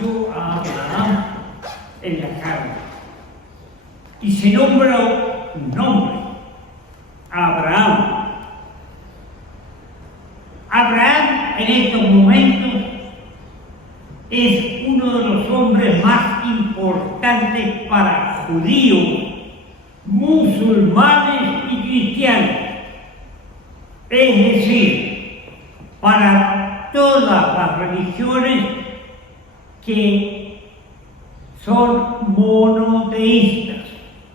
yo a Abraham en la carne. Y se nombra un nombre, Abraham. Abraham en estos momentos es uno de los hombres más importantes para judíos, musulmanes y cristianos. Es decir, para todas las religiones que son monoteístas.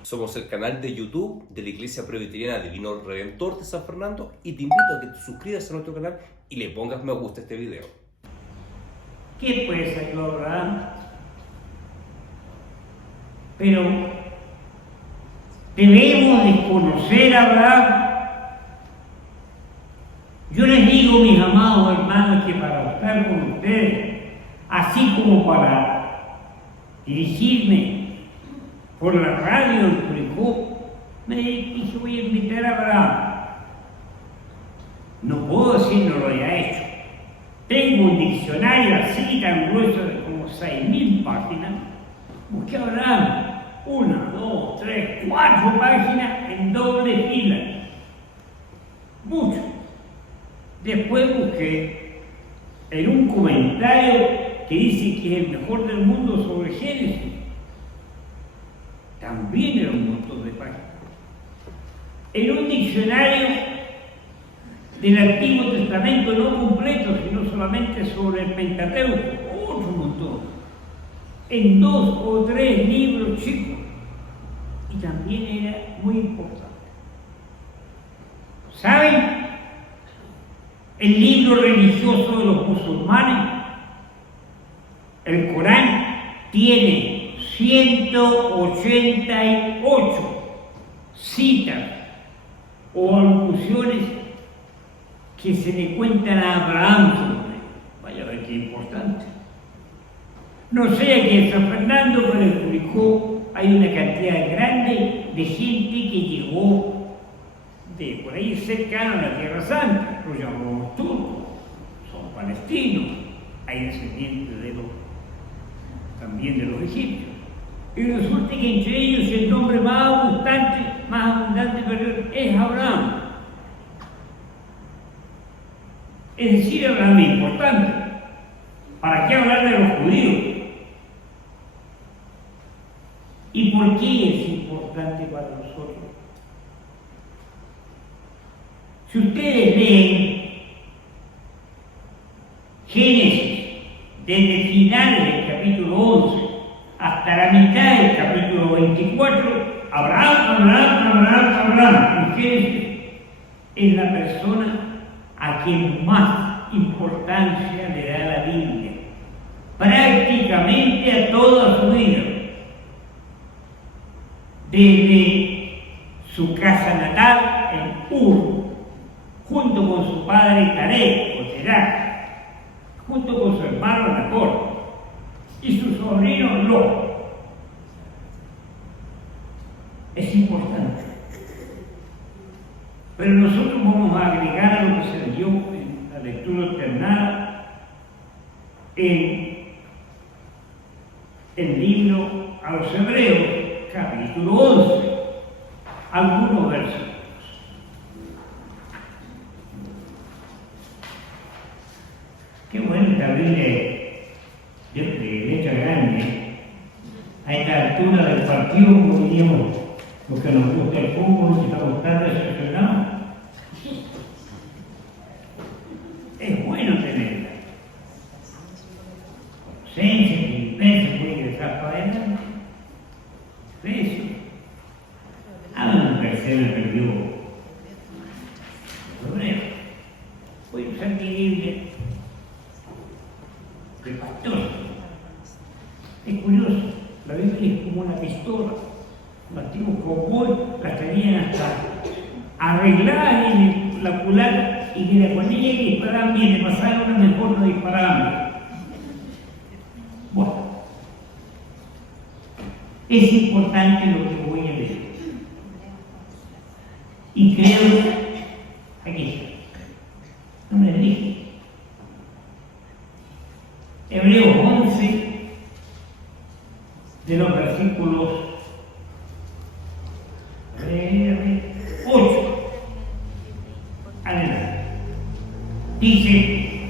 Somos el canal de YouTube de la Iglesia Presbiteriana Divino Redentor de San Fernando y te invito a que te suscribas a nuestro canal y le pongas me gusta a este video. ¿Qué pues sacó Abraham? Pero debemos de conocer a Abraham. Yo les digo, mis amados hermanos, que para estar con ustedes, así como para dirigirme por la radio en Curicó, me dije, voy a invitar a Abraham. No puedo decir no lo haya hecho. Tengo un diccionario así tan grueso de como 6.000 páginas. Busqué a Abraham, 1, 2, 3, 4 páginas en doble fila. Mucho. Después busqué en un comentario que dice que es el mejor del mundo sobre Génesis. También era un montón de páginas. En un diccionario del Antiguo Testamento no completo, sino solamente sobre el Pentateuco, otro montón. En 2 o 3 libros chicos. Y también era muy importante. ¿Saben? El libro religioso de los musulmanes, el Corán, tiene 188 citas o alusiones que se le cuentan a Abraham sobre. Vaya a ver qué importante. No sé aquí en San Fernando, pero en Curicó hay una cantidad grande de gente que llegó de por ahí cercano a la Tierra Santa. Los llamamos turcos, son palestinos, hay descendientes también de los egipcios. Y resulta que entre ellos el nombre más abundante es Abraham. Es decir, Abraham es importante. ¿Para qué hablar de los judíos? ¿Y por qué es importante para nosotros? Si ustedes leen Génesis desde finales del capítulo 11 hasta la mitad del capítulo 24, Abraham, en Génesis es la persona a quien más importancia le da la Biblia, prácticamente a toda su vida, desde su casa natal en Ur, junto con su padre Tarek, o Terach, junto con su hermano Nacor y su sobrino Lot. Es importante. Pero nosotros vamos a agregar a lo que se leyó en la lectura alternada en el libro a los Hebreos, capítulo 11, algunos versos. Qué bueno esta Biblia de letra grande. A esta altura del partido, como diríamos, los que nos gusta el fútbol, que estamos tan decepcionados. Es bueno tenerla. Ausencia, que piensa puede ingresar para adelante. Eso. Un tercero perdió. Voy a usar mi Biblia de pastor. Es curioso, la Biblia es como una pistola. Los antiguos cowboys las tenían hasta arregladas en la culata y mira, cuando ella que disparaban bien, le pasaban una mejor, no disparaban. Bueno, es importante lo que voy a decir. Y creo, aquí está, no me dije. Hebreos 11, de los versículos 8 adelante. Dice,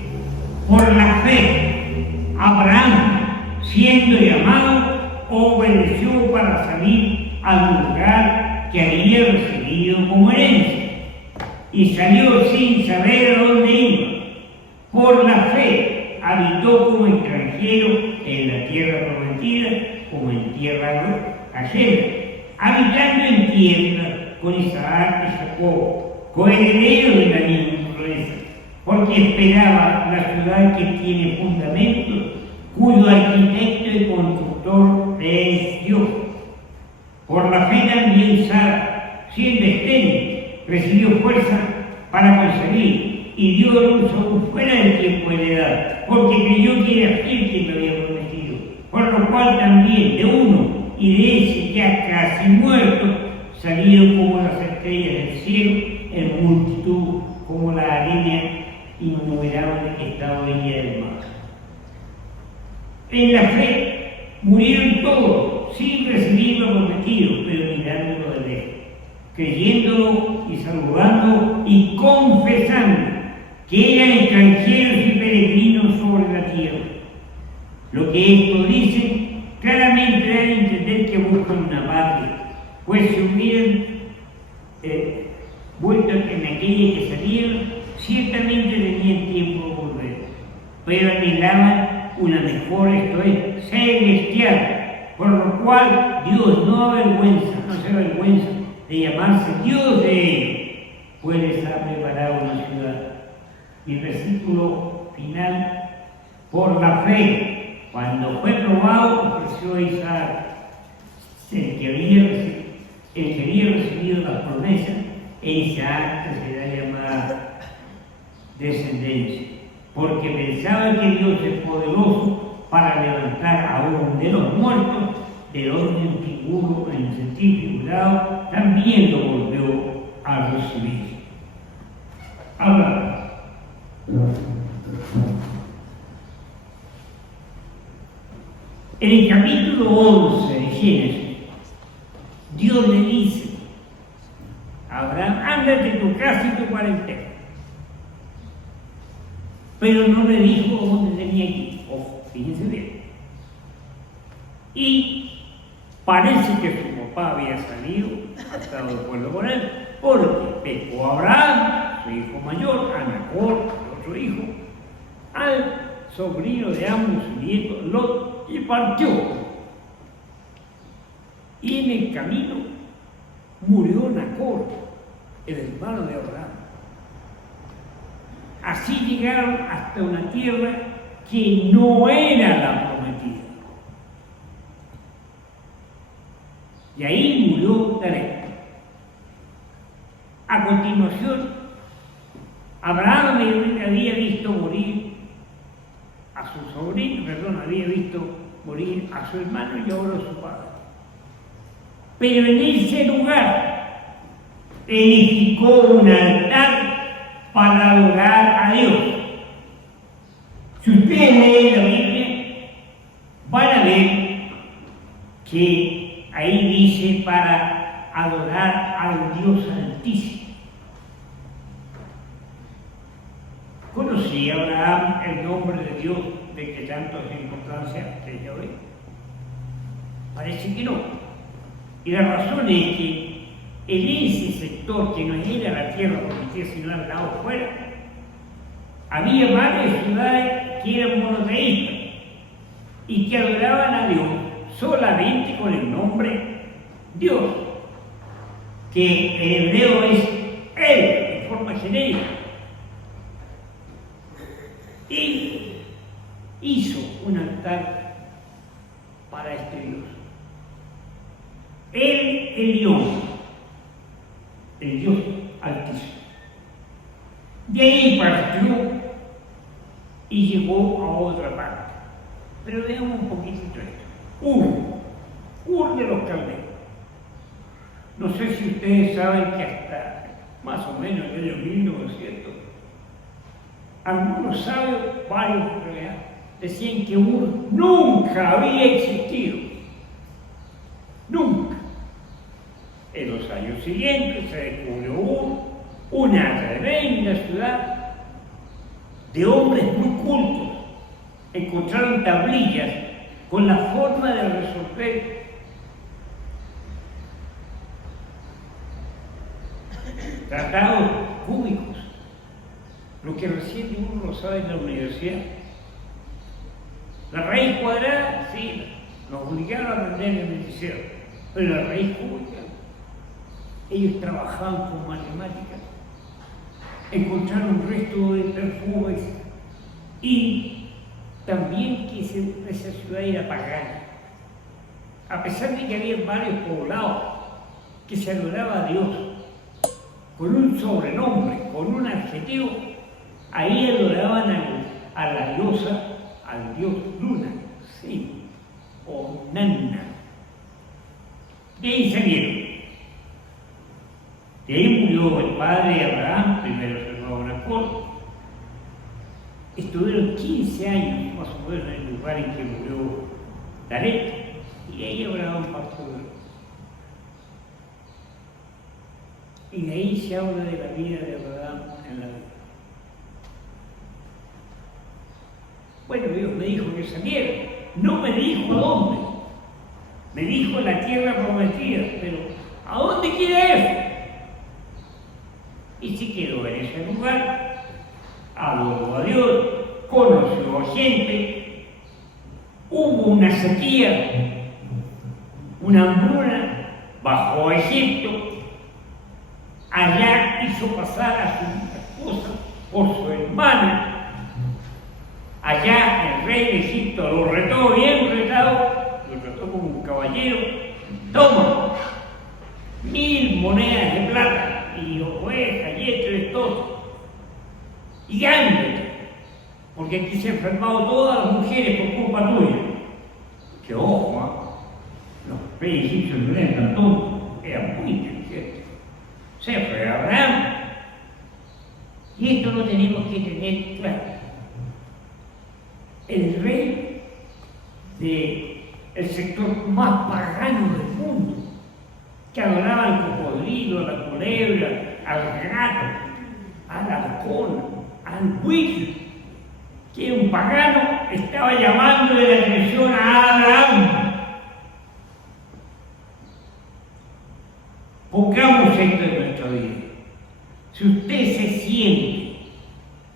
por la fe, Abraham, siendo llamado, obedeció para salir al lugar que había recibido como herencia, y salió sin saber a dónde iba. Por la fe, habitó como extranjero en la tierra prometida, como en tierra ajena, habitando en tierra con Isaac y Jacob, coherederos de la misma promesa, porque esperaba la ciudad que tiene fundamentos, cuyo arquitecto y constructor es Dios. Por la fe también Sara, siendo estéril, recibió fuerza para concebir y dio luz aún fuera del tiempo de la edad, porque creyó que era fiel quien lo había prometido, por lo cual también de uno y de ese ya casi muerto salieron como las estrellas del cielo en multitud, como la arena innumerable que está a orilla del mar. En la fe murieron todos sin recibir lo prometido, pero mirándolo de lejos, creyéndolo y saludando y confesando que eran extranjeros y peregrinos sobre la tierra. Lo que esto dice claramente da a entender que buscan una patria, pues si hubieran vuelto en aquella que salieron, ciertamente tenían tiempo de volver, pero anhelaban una mejor, esto es, celestial, por lo cual Dios no se avergüenza de llamarse Dios de ellos, pues les ha preparado una ciudad. Y el versículo final, por la fe, cuando fue probado, ofreció a Isaac, el que había recibido las promesas, e Isaac que será llamada descendencia, porque pensaba que Dios es poderoso para levantar aún de los muertos, del orden figuro en el sentido figurado, también lo volvió a recibir. Ahora, en el capítulo 11 de Génesis, Dios le dice a Abraham, ándate de tu casa y tu parentela. Pero no le dijo dónde tenía que ir. Ojo, fíjense bien. Y parece que su papá había salido, estado de acuerdo con él, porque pecó a Abraham, su hijo mayor, a Nacor, otro hijo, al sobrino de ambos, su nieto Lot, y partió. Y en el camino murió Nacor, el hermano de Abraham. Así llegaron hasta una tierra que no era la prometida. Y ahí murió Tarek. A continuación, Abraham había visto morir a su sobrino, había visto morir a su hermano y ahora a su padre. Pero en ese lugar edificó un altar para adorar a Dios. Si ustedes leen la Biblia, van a ver que ahí dice para adorar al Dios Altísimo. ¿Conocía Abraham el nombre de Dios de que tanto es importancia que Yahvé? Parece que no. Y la razón es que en ese sector que no era la tierra prometida, sino al lado fuera, había varias ciudades que eran monoteístas y que adoraban a Dios solamente con el nombre Dios, que en hebreo es Él, en forma genérica. Y hizo un altar para este Dios. El Dios Altísimo. De ahí partió y llegó a otra parte. Pero veamos un poquitito esto. Ur de los Caldeos. No sé si ustedes saben que hasta más o menos en el año 1900, algunos sabios, varios decían que Ur nunca había existido. años siguientes se descubrió una tremenda ciudad de hombres muy cultos. Encontraron tablillas con la forma de resolver tratados cúbicos, lo que recién uno lo sabe en la universidad. La raíz cuadrada, sí, nos obligaron a aprender en el liceo, pero la raíz cúbica, ellos trabajaban con matemáticas, encontraron restos de perfumes y también que esa ciudad era pagana. A pesar de que había varios poblados que se adoraba a Dios, con un sobrenombre, con un adjetivo, ahí adoraban a la diosa, al dios Luna, sí, o Nanna. De ahí salieron. De ahí murió el padre de Abraham, primero se llamaba Nacor. Estuvieron 15 años más o menos en el lugar en que murió Taret, y ahí Abraham partió. Y de ahí se habla de la vida de Abraham en la Biblia. Bueno, Dios me dijo que saliera, no me dijo a dónde, me dijo la tierra prometida, pero ¿a dónde quiere ir? Y se quedó en ese lugar, adoró a Dios, conoció a gente, hubo una sequía, una hambruna, bajó a Egipto, allá hizo pasar a su esposa por su hermana. Allá el rey de Egipto lo retó bien retado, lo trató como un caballero. Toma 1000 monedas de plata y ovejas y esto y todo. Y ándate, porque aquí se han enfermado todas las mujeres por culpa tuya. Que ojo, los reyes egipcios no eran tan tontos, eran muy inteligentes. Se fue Abraham. Y esto lo tenemos que tener claro. El rey del sector más pagano del mundo, que adoraba al cocodrilo, a la culebra, al gato, al halcón, al buitre, que un pagano estaba llamándole la atención a Abraham. Pongamos esto en nuestra vida. Si usted se siente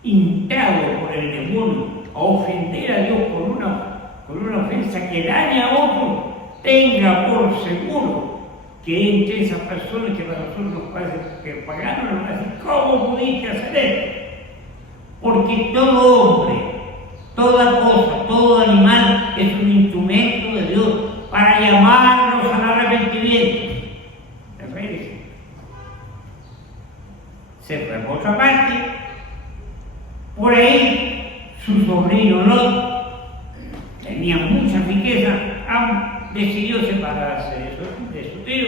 intado por el demonio a ofender a Dios con una ofensa que daña a otro, tenga por seguro que entre esas personas que para nosotros nos parece que pagaron, nos van a decir, ¿cómo pudiste hacer esto? Porque todo hombre, toda cosa, todo animal es un instrumento de Dios para llamarnos al arrepentimiento. El rey de Egipto se fue por otra parte, por ahí su sobrino Lot tenía mucha riqueza, decidió separarse de su tío.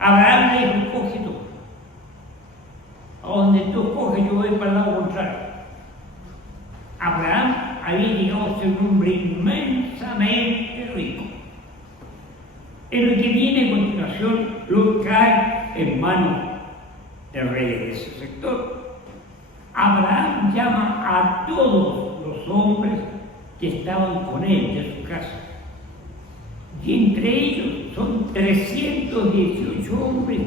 Abraham le dijo, coge tú. A donde tú coges, yo voy para el lado contrario. Abraham había llegado a ser un hombre inmensamente rico. En lo que viene a continuación, Lot cae en manos del rey de ese sector. Abraham llama a todos los hombres que estaban con él de su casa. Y entre ellos son 318 hombres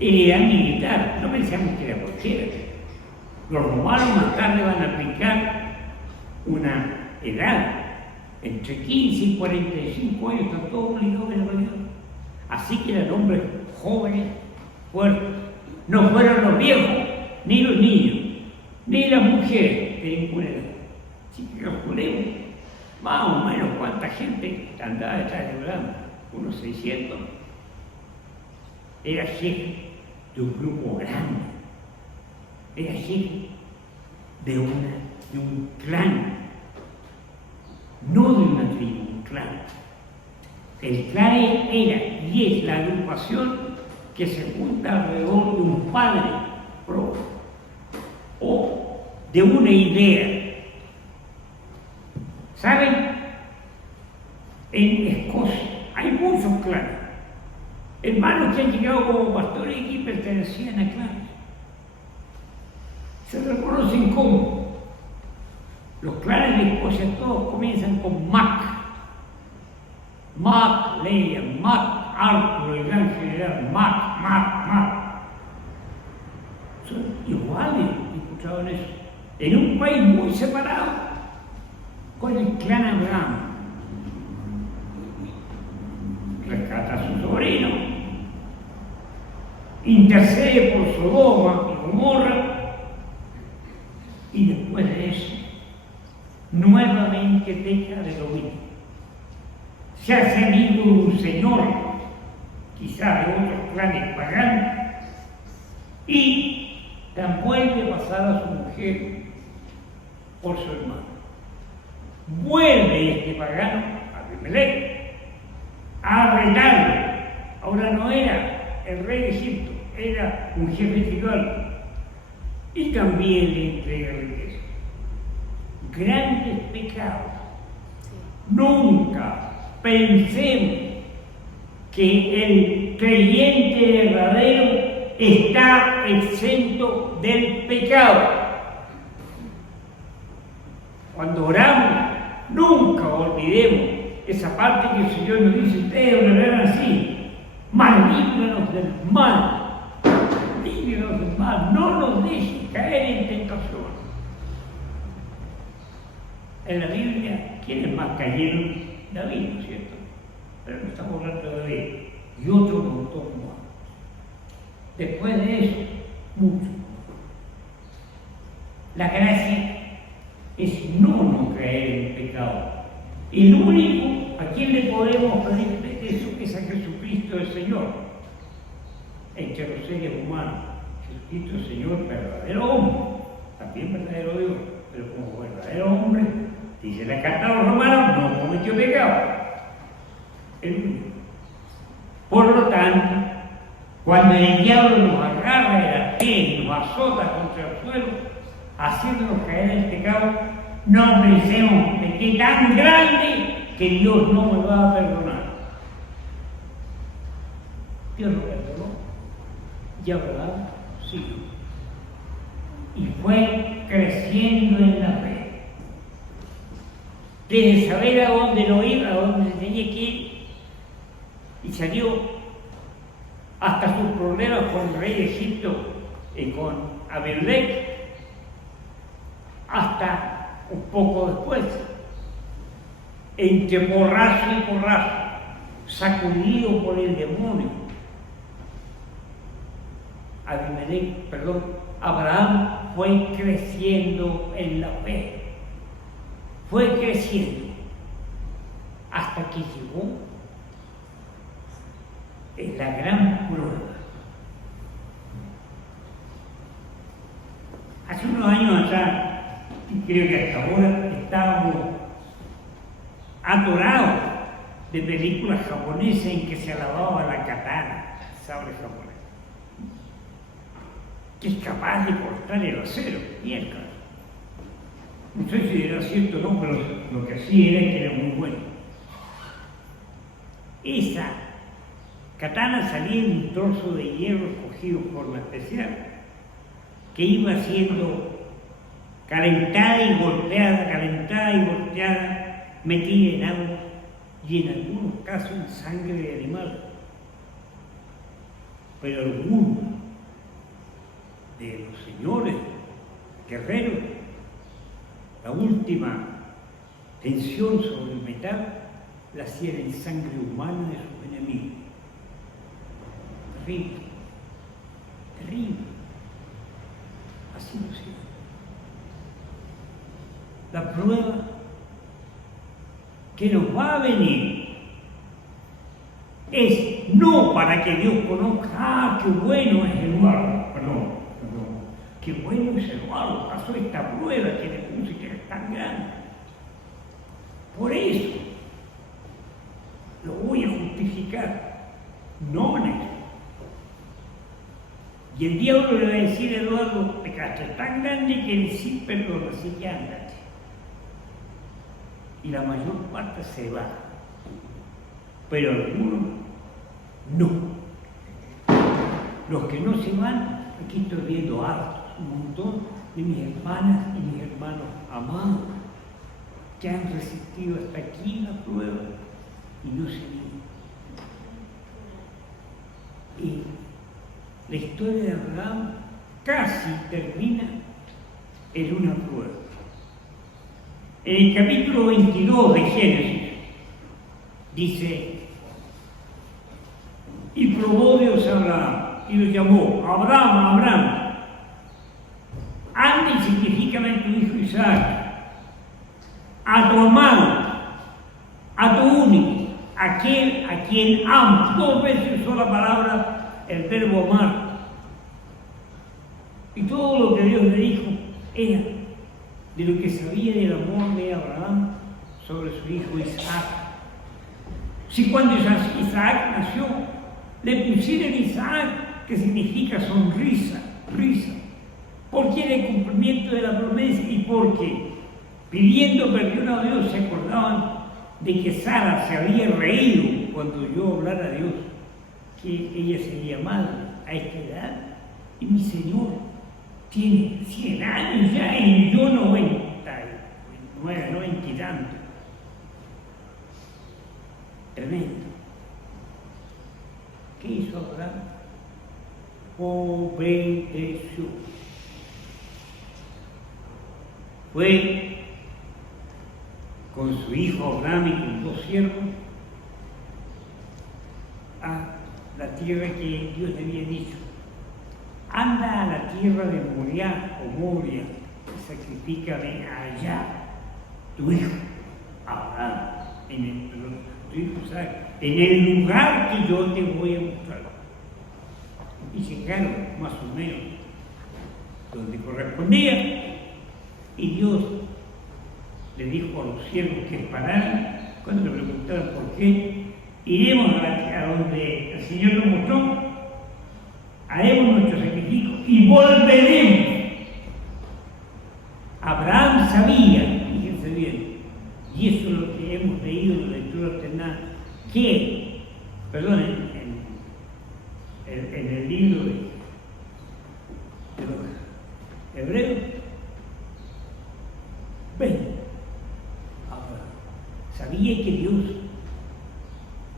en edad militar. No pensamos que era cualquiera. Los romanos más tarde van a aplicar una edad entre 15 y 45 años, están todos obligados en la religión. Así que eran hombres jóvenes, fuertes. No fueron los viejos, ni los niños, ni las mujeres de ninguna edad. Así que calculemos más o menos cuánta gente andaba detrás de Abraham, unos 600. Era jefe de un grupo grande, era jefe de un clan, no de una tribu, un clan. El clan era y es la agrupación que se junta alrededor de un padre propio o de una idea. ¿Saben? En Escocia hay muchos clanes, hermanos que han llegado como pastores y que pertenecían a clanes. Se reconocen como los clanes de Escocia, todos comienzan con Mac. Mac, Leia, Mac, Arthur, el gran general, Mac. Son iguales, escuchaban eso. En un país muy separado, con el clan Abraham. Rescata a su sobrino, intercede por Sodoma y Gomorra, y después de eso, nuevamente deja de lo mismo. Se hace amigo de un señor, quizás de otros clanes paganos, y vuelve a pasar a su mujer por su hermano. Vuelve este pagano a Abimelech a retarlo. Ahora no era el rey de Egipto, era un jefe tribal. Y también le entrega riqueza. Grandes pecados. Nunca pensemos que el creyente verdadero está exento del pecado. Cuando oramos, nunca olvidemos esa parte que el Señor nos dice: ustedes orarán así: mas líbranos del mal. Líbranos del mal, no nos dejes caer en tentación. En la Biblia, ¿quiénes más cayeron? David, ¿no es cierto? Pero no estamos hablando de David. Y otro montón más. Después de eso, mucho. La gracia es no caer en pecado. Y lo único a quien le podemos pedir eso es a Jesucristo el Señor. Entre los seres humanos, Jesucristo el Señor, verdadero hombre, también verdadero Dios, pero como verdadero hombre, dice la carta a los romanos, no cometió pecado. Por lo tanto, cuando el diablo nos agarra de la pie y nos azota contra el suelo, haciéndonos caer en el pecado, no pensemos de que es tan grande que Dios no me va a perdonar. Dios lo perdonó. Ya, ¿verdad? Sí. Y fue creciendo en la fe. Desde saber a dónde no iba, a dónde se tenía que ir, y salió hasta sus problemas con el rey de Egipto y con Abimelech, hasta un poco después, entre porrazo y porrazo, sacudido por el demonio. Abraham fue creciendo en la fe, fue creciendo hasta que llegó en la gran prueba. Hace unos años atrás, y creo que hasta ahora, estábamos atorados de películas japonesas en que se alababa la katana, el sable japonés, que es capaz de cortar el acero, mierda. No sé si era cierto o no, pero lo que sí era que era muy bueno. Esa katana salía en un trozo de hierro cogido por la especial, que iba siendo calentada y golpeada, metida en agua y en algunos casos en sangre de animal. Pero algunos de los señores guerreros, la última tensión sobre el metal la hacían en sangre humana de sus enemigos. Terrible, terrible. Así lo hacían. La prueba que nos va a venir es no para que Dios conozca, qué bueno es Eduardo, perdón, qué bueno es Eduardo, pasó esta prueba que le puse que era tan grande. Por eso lo voy a justificar, no en esto. Y el diablo le va a decir a Eduardo: pecaste tan grande que él sí perdona, así que ándate. Y la mayor parte se va, pero algunos no. Los que no se van, aquí estoy viendo hartos, un montón de mis hermanas y mis hermanos amados que han resistido hasta aquí la prueba y no se van. Y la historia de Abraham casi termina en una prueba. En el capítulo 22 de Génesis dice: y probó Dios a Abraham y lo llamó: Abraham, Abraham. Anda y sacrifícame a tu hijo Isaac, a tu amado, a tu único, aquel a quien amas. 2 veces usó la palabra, el verbo amar. Y todo lo que Dios le dijo era de lo que sabía del amor de Abraham sobre su hijo Isaac. Si cuando Isaac nació, le pusieron Isaac, que significa sonrisa, risa, porque era el cumplimiento de la promesa y porque, pidiendo perdón a Dios, se acordaban de que Sara se había reído cuando yo hablara a Dios, que ella sería madre a esta edad, y mi Señor tiene 100 años ya y yo 99, 90 y tanto. Tremendo. ¿Qué hizo Abraham? Obedeció. Fue con su hijo Abraham y con 2 siervos a la tierra que Dios le había dicho: anda a la tierra de Moriah o Moria y sacrifícame allá tu hijo Abraham, tu hijo Isaac, en el lugar que yo te voy a mostrar. Y llegaron más o menos donde correspondía, y Dios le dijo a los siervos que pararan. Cuando le preguntaron por qué, iremos a donde el Señor nos mostró, haremos nuestro sacrificio y volveremos. Abraham sabía, fíjense bien, y eso es lo que hemos leído en la lectura alternada, que, perdón, en el libro de los Hebreos, ven, Abraham sabía que Dios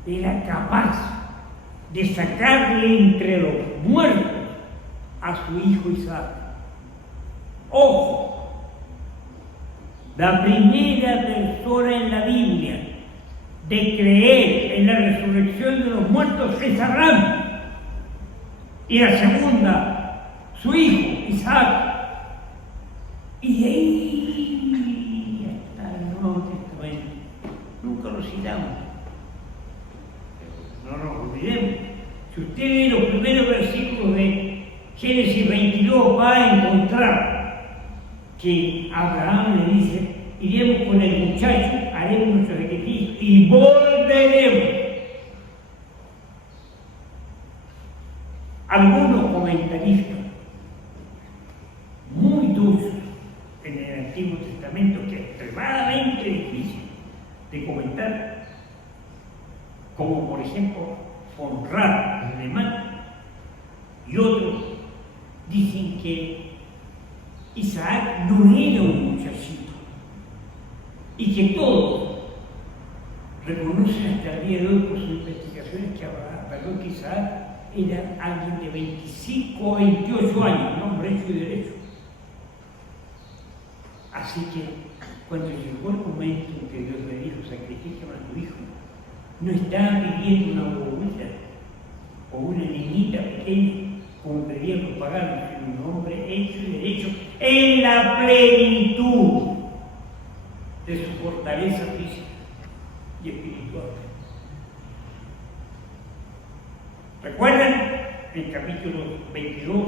era capaz de sacarle entre los muertos a su hijo Isaac. Ojo, la primera persona en la Biblia de creer en la resurrección de los muertos es Abraham, y la segunda, su hijo Isaac. Y de ahí hasta el Nuevo Testamento nunca lo citamos. No nos olvidemos. Si usted lee los primeros versículos de Génesis 22, va a encontrar que Abraham le dice: iremos con el muchacho, haremos nuestro sacrificio y volveremos. Algunos comentaristas muy duros en el Antiguo Testamento, que es extremadamente difícil de comentar, como por ejemplo Conrad, el alemán, y otros dicen que Isaac no era un muchachito, y que todos reconocen hasta el día de hoy por sus investigaciones que Isaac era alguien de 25 o 28 años, ¿no? Hecho y derecho. Así que cuando llegó el momento en que Dios le dijo: sacrifícame a tu hijo, no estaba pidiendo una bobita o una niñita pequeña como pedían los paganos, sino un hombre hecho y derecho en la plenitud de su fortaleza física y espiritual. ¿Recuerdan? En el capítulo 22,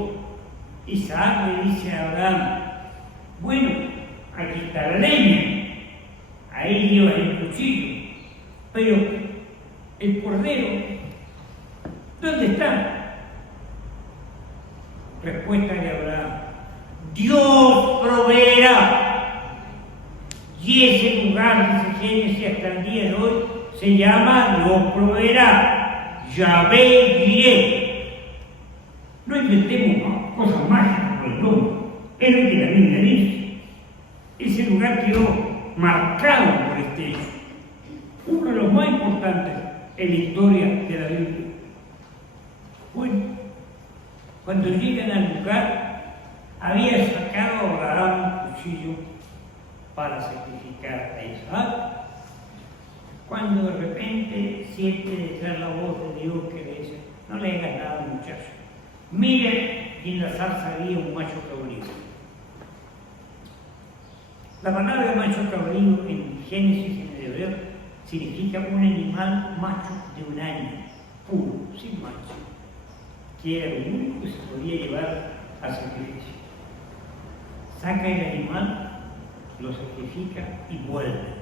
Isaac le dice a Abraham: bueno, aquí está la leña, ahí llevas el cuchillo, pero el cordero, ¿dónde está? Respuesta de Abraham: Dios proveerá. Y ese lugar, dice Génesis, hasta el día de hoy se llama Dios proveerá, Yahvé Jireh. No inventemos cosas mágicas por el nombre. Es lo que la Biblia dice. Ese lugar quedó marcado por este hecho. Uno de los más importantes en la historia de la Biblia. Bueno, cuando llegan al lugar, había sacado a Abraham un cuchillo para sacrificar a Isaac, cuando de repente siente detrás la voz de Dios que le dice: no le hagas nada, muchacho. Mira, y en la zarza había un macho cabrío. La palabra macho cabrío en Génesis, en el hebreo, significa un animal macho de un año, puro, sin mancha, que era lo único que se podía llevar al sacrificio. Saca el animal, lo sacrifica y vuelve.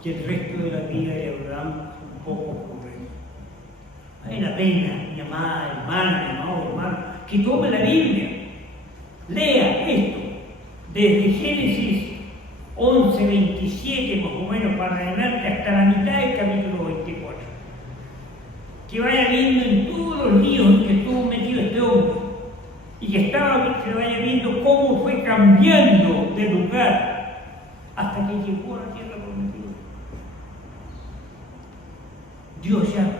Que el resto de la vida de Abraham fue un poco ocurrente. Vale la pena, mi amada hermana, hermano, que tome la Biblia, lea esto, desde Génesis 11, 27 más o menos para adelante hasta la mitad del capítulo 24. Que vaya viendo en todos los líos en que estuvo metido este hombre y que se vaya viendo cómo fue cambiando de lugar hasta que llegó a la tierra prometida. Dios llama.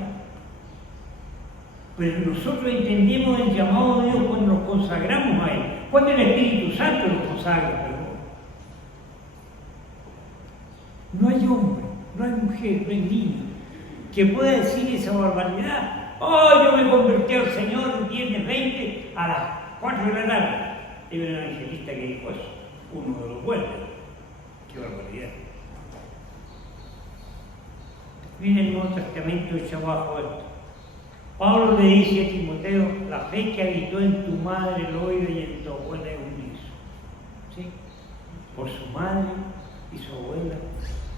Pero nosotros entendemos el llamado de Dios cuando nos consagramos a Él, cuando el Espíritu Santo nos consagra. No hay hombre, no hay mujer, no hay niño que pueda decir esa barbaridad. Oh, yo me convertí al Señor el viernes 20 a las 4 de la tarde. Hay un evangelista que dijo eso, uno de los buenos. Qué barbaridad. Miren el Nuevo Testamento hecho abajo esto. Pablo le dice a Timoteo: la fe que habitó en tu madre Loida y en tu abuela Eunice. ¿Sí? Por su madre y su abuela,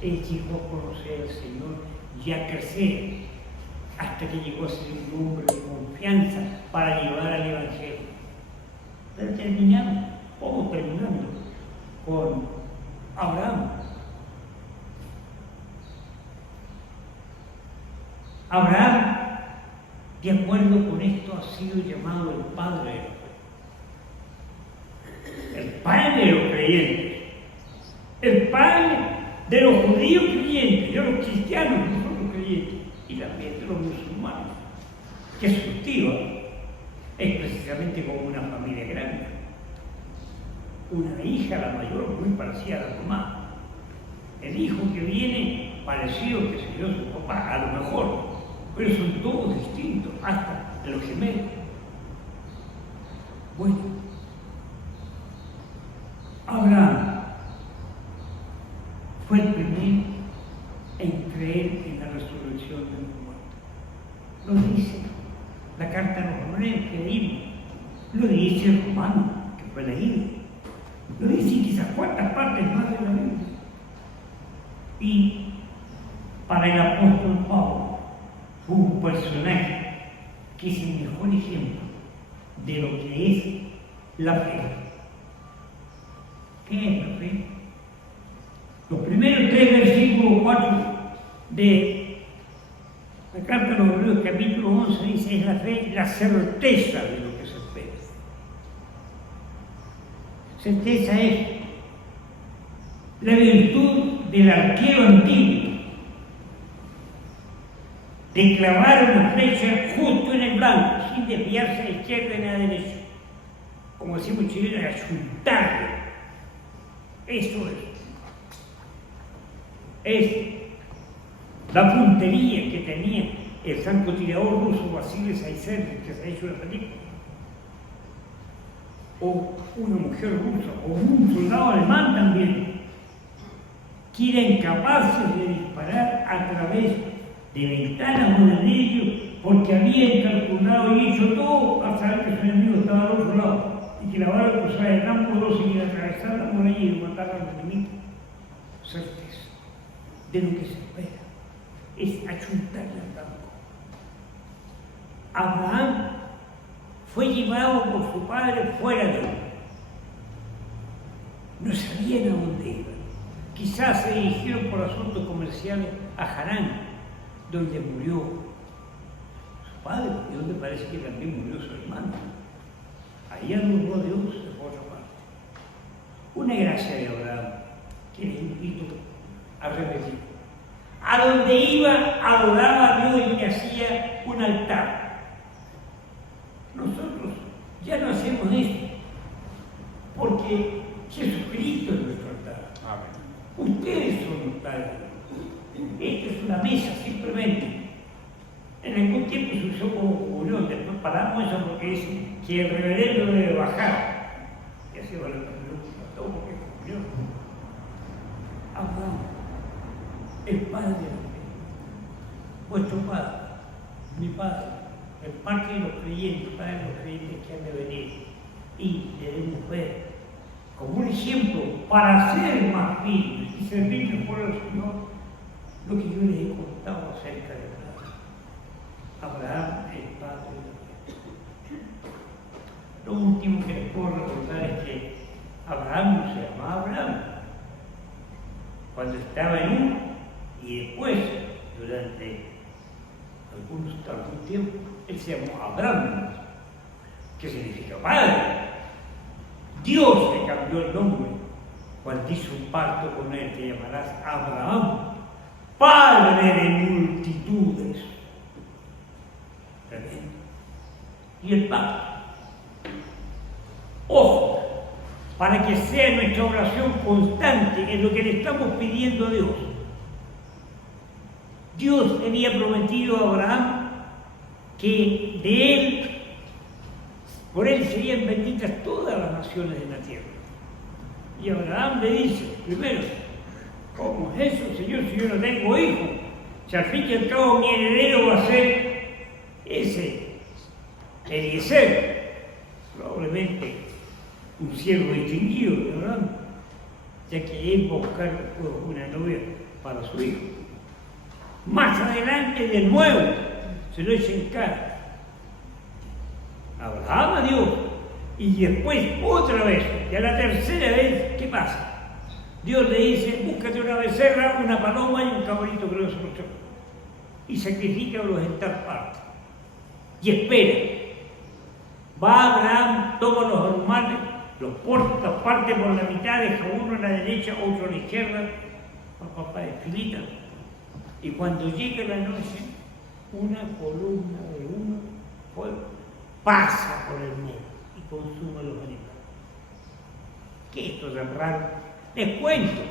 él llegó a conocer al Señor y a crecer hasta que llegó a ser un hombre de confianza para llevar al Evangelio. Pero terminamos, vamos terminando con Abraham. Abraham, de acuerdo con esto, ha sido llamado el padre de la fe. El padre de los creyentes. El padre de los judíos creyentes, de los cristianos que son los creyentes, y también de los musulmanes. Que su tío es precisamente como una familia grande. Una hija, la mayor, muy parecida a la mamá. El hijo que viene, parecido que se dio su papá, a lo mejor. Pero son todos distintos, hasta de los gemelos. Bueno, Abraham fue el primero en creer en la resurrección de los muertos. Lo dice la carta a los romanos que leímos, lo dice el romano que fue leído, lo dice quizás cuántas partes más de la Biblia. Y para el apóstol Pablo, fue un personaje que es el mejor ejemplo de lo que es la fe. ¿Qué es la fe? Los primeros 3 versículos 4 de la carta a los Hebreos, capítulo 11, dice: es la fe, la certeza de lo que se espera. Certeza es la virtud del arquero antiguo de clavar una flecha justo en el blanco, sin desviarse a la izquierda ni a la derecha. Como decimos chilenos, ayuntarle. Eso es la puntería que tenía el francotirador ruso Vasily Zaytsev, que se ha hecho la película. O una mujer rusa, o un soldado alemán también, que eran capaces de disparar a través de ventanas o de vidrio, porque habían calculado y hecho todo a saber que su enemigo estaba al otro lado y que la bala cruzaba el campo, no se iba a atravesar la muralla y matar al enemigo. Certeza de lo que se espera es achuntarle al campo. Abraham fue llevado por su padre fuera de él. No sabían a dónde iban. Quizás se dirigieron por asuntos comerciales a Harán, donde murió su padre, ¿y dónde parece que también murió su hermano? Ahí anuló a Dios de otra parte. Una gracia de Abraham que les invito a repetir. A donde iba, adoraba a Dios y le hacía un altar. Nosotros ya no hacemos eso, porque Jesucristo es nuestro altar. Amén. Ustedes son los altares. Esto es una mesa, simplemente. En algún tiempo se usó como comunión, después paramos eso porque es que el reverendo debe bajar. Y así va la comunión, todo porque es comunión. Abraham, el padre de la fe, vuestro padre, mi padre, el parte de los creyentes, padre de los creyentes que han de venir. Y debemos ver como un ejemplo para ser más firmes y servir mejor al Señor lo que yo les he contado acerca de Abraham, el padre de la fe. Lo último que les puedo recordar es que Abraham no se llamaba Abraham cuando estaba en uno y después, durante algún tiempo, él se llamó Abraham, que significa padre. Dios le cambió el nombre cuando hizo un pacto con él, te llamarás Abraham, padre de multitudes. Y el pacto. Ojo, para que sea nuestra oración constante en lo que le estamos pidiendo a Dios. Dios había prometido a Abraham que de él, por él serían benditas todas las naciones de la tierra. Y Abraham le dice, primero, ¿cómo es eso, Señor, si yo no tengo hijo? Si al fin y al cabo mi heredero va a ser ese Eliezer, probablemente un siervo distinguido de Abraham, ya que él va a buscar una novia para su hijo. Más adelante, de nuevo, se lo echa en cara. Abraham a Dios, y después otra vez, y a la tercera vez, ¿qué pasa? Dios le dice, búscate una becerra, una paloma y un cabrito que lo soportó, y sacrifícalos en tal parte. Y espera. Va Abraham, toma los animales, los parte por la mitad, deja uno a la derecha, otro a la izquierda, papá de filita. Y cuando llega la noche, una columna de humo, fuego, pasa por el medio y consume los animales. ¿Qué es esto tan raro? Les cuento,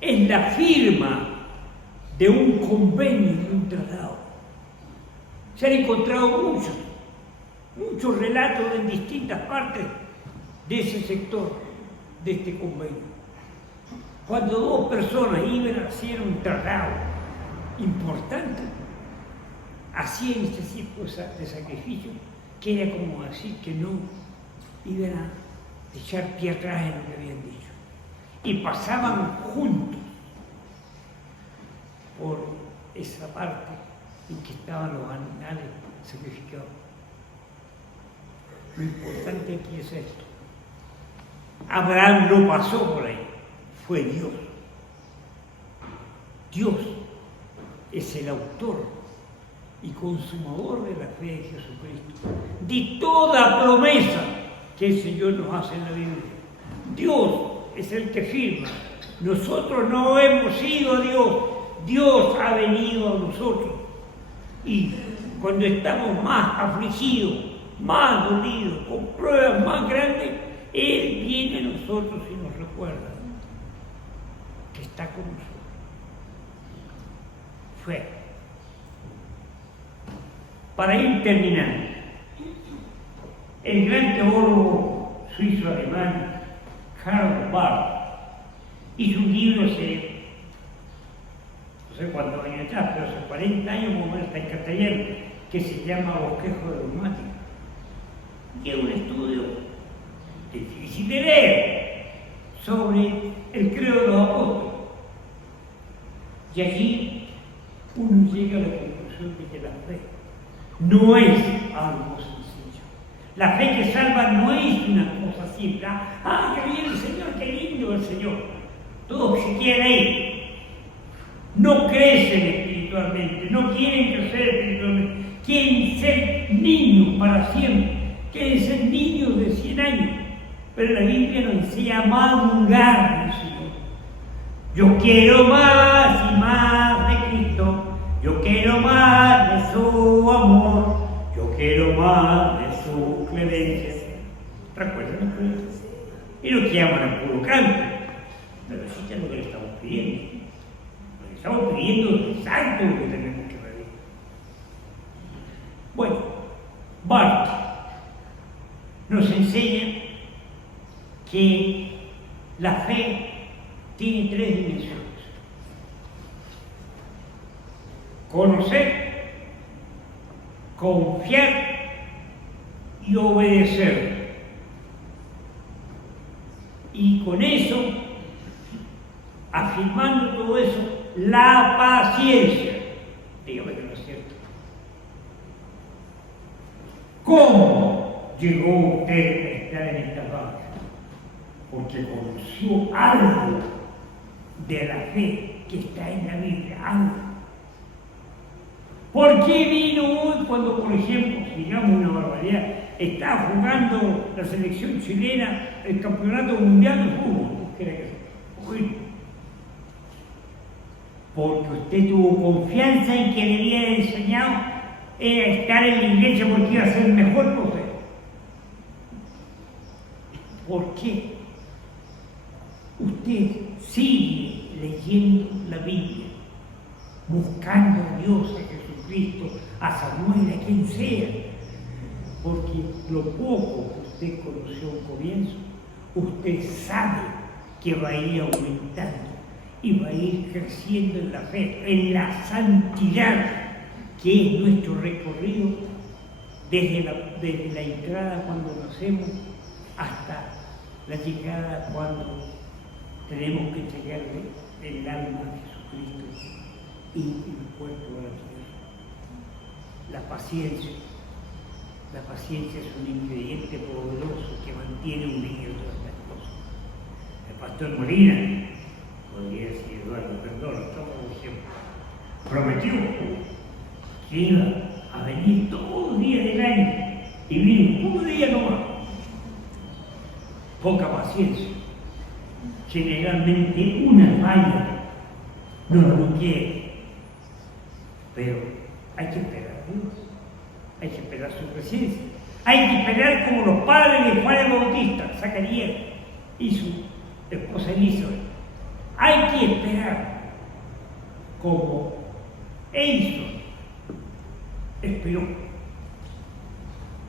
es la firma de un convenio, de un tratado. Se han encontrado muchos relatos en distintas partes de ese sector, de este convenio. Cuando dos personas iban a hacer un tratado importante, hacían este tipo de sacrificio, que era como decir que no iban a echar pie atrás en lo que habían dicho. Y pasaban juntos por esa parte en que estaban los animales sacrificados. Lo importante aquí es esto. Abraham no pasó por ahí, fue Dios. Dios es el autor y consumador de la fe de Jesucristo, de toda promesa que el Señor nos hace en la Biblia. Dios es el que firma. Nosotros no hemos ido a Dios, Dios ha venido a nosotros. Y cuando estamos más afligidos, más dolidos, con pruebas más grandes, Él viene a nosotros y nos recuerda que está con nosotros. Fue. Para ir terminando, el gran teólogo suizo-alemán Karl Barth hizo un libro no sé cuántos años atrás, pero hace 40 años más o menos, está en castellano, que se llama Bosquejo Dogmático. Y es un estudio difícil de leer sobre el credo de los apóstoles. Y allí uno llega a la conclusión de que la fe no es algo sencillo. La fe que salva no es una cosa simple. ¡Ah, qué bien el Señor, qué lindo el Señor! Todos se quieren ir. No crecen espiritualmente, no quieren crecer espiritualmente, quieren ser niños para siempre, quieren ser niños de 100 años, pero la Biblia nos enseña a madurar, Señor. Yo quiero más y más de Cristo, yo quiero más de su amor, yo quiero más de su clemencia. ¿Recuerdan los clemencia? Y lo que llaman el puro canto, pero sí que es lo que le estamos pidiendo. Lo que estamos pidiendo es el santo que tenemos que pedir. Bueno, Barth nos enseña que la fe tiene 3 dimensiones: conocer, confiar y obedecer. Y con eso, afirmando todo eso, la paciencia. Dígame que no es cierto. ¿Cómo llegó usted a estar en esta paz? Porque conoció algo de la fe que está en la Biblia, algo. ¿Por qué vino hoy cuando, por ejemplo, digamos una barbaridad, está jugando la selección chilena el campeonato mundial de fútbol? ¿Qué era que sea? Porque usted tuvo confianza en que debía haber enseñado era estar en la iglesia porque iba a ser mejor por usted. ¿Por qué? Usted sigue leyendo la Biblia, buscando a Dios, a Jesucristo, a Samuel, a quien sea, porque lo poco que usted conoció al comienzo, usted sabe que va a ir aumentando y va a ir creciendo en la fe, en la santidad, que es nuestro recorrido desde la entrada cuando nacemos hasta la llegada cuando tenemos que entregarle el alma a Jesucristo y el cuerpo a la tierra. La paciencia. La paciencia es un ingrediente poderoso que mantiene unido todas las cosas. El pastor Molina, podría decir Eduardo, perdón, como ejemplo, prometió que iba a venir todos los días del año y vino un día nomás. Poca paciencia. Generalmente una falla nos lo quiere, pero hay que esperar a Dios, hay que esperar su presencia, hay que esperar como los padres de Juan el Bautista, Zacarías y su esposa Elizabeth. Hay que esperar como Edison esperó.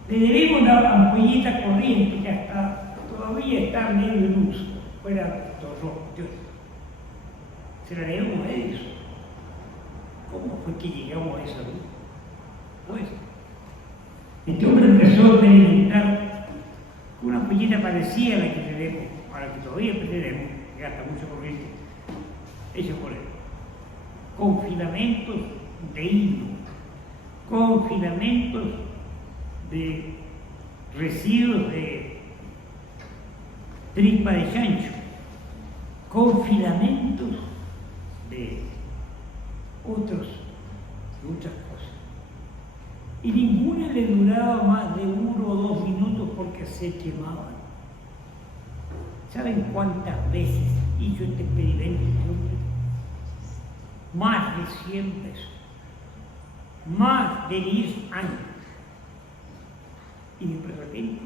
Le debemos una ampolleta corriente que hasta todavía está medio en uso, fuera de todo. Se la debemos a Edison. ¿Cómo fue que llegamos a esa luz? Pues, este hombre empezó a experimentar una ampolleta parecida a la que tenemos, a la que todavía tenemos, que gasta mucho corriente, hecha por él, con filamentos de hilo, con filamentos de residuos de tripa de chancho, con filamentos de otras cosas. Y ninguna le duraba más de 1 o 2 minutos porque se quemaban. ¿Saben cuántas veces hizo este experimento este hombre? Más de 100 veces. Más de 10 años. Y de repente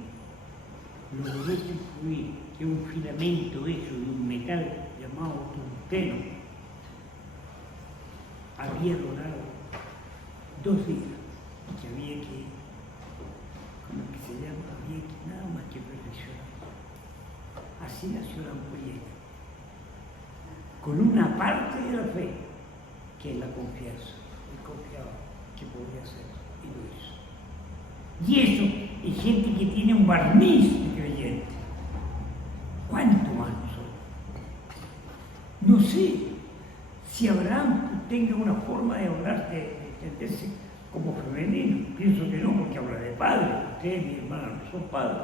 logró descubrir que un filamento hecho de un metal llamado tungsteno había durado 2 días y que había que, ¿cómo es que se llama? Había que nada más que reflexionar. Así nació la ampolleta, con una parte de la fe, que es la confianza. Él confiaba que podía hacer y lo hizo. Y eso es gente que tiene un barniz de creyente. ¿Cuánto más nosotros? No sé si Abraham tenga una forma de hablar, de entenderse como femenino. Pienso que no, porque habla de padre. Ustedes, mi hermana, no son padres.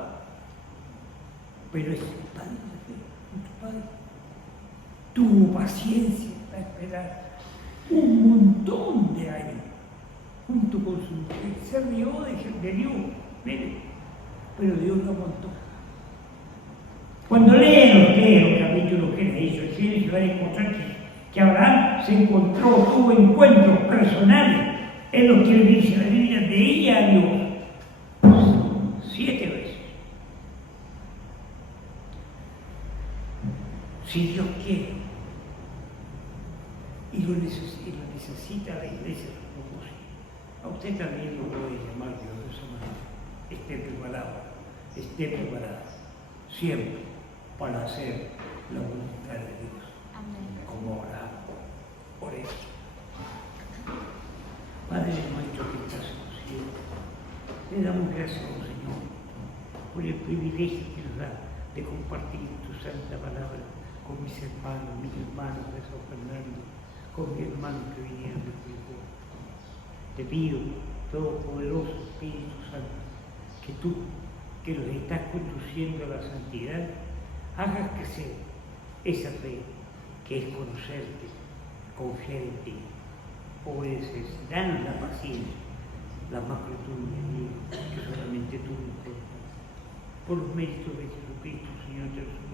Pero es el padre de fe, nuestro padre. Tuvo paciencia para esperar un montón de años junto con su mujer. Se rió de Dios, mire, pero Dios lo aguantó. Cuando leen los capítulos que he hecho, el cielo se va a encontrar que Abraham se tuvo encuentros personales en los que dice la Biblia de ella a Dios 7 veces. Si Dios quiere y lo necesita la iglesia, a usted también lo puede llamar Dios de esa manera. Esté preparado, siempre para hacer la voluntad de Dios. Amén. Como Abraham. Por eso, Padre nuestro que estás en los cielos, le damos gracias al Señor por el privilegio que nos da de compartir tu santa palabra con mis hermanos de San Fernando, con mi hermano que vinieron de Curicó. Te pido, Todopoderoso Espíritu Santo, que tú, que nos estás conduciendo a la santidad, hagas crecer esa fe que es conocerte, confiar en ti, obedecer, danos la paciencia, la magnitud de Dios, que solamente tú nos puedes dar. Por los méritos de Jesucristo, Señor, te lo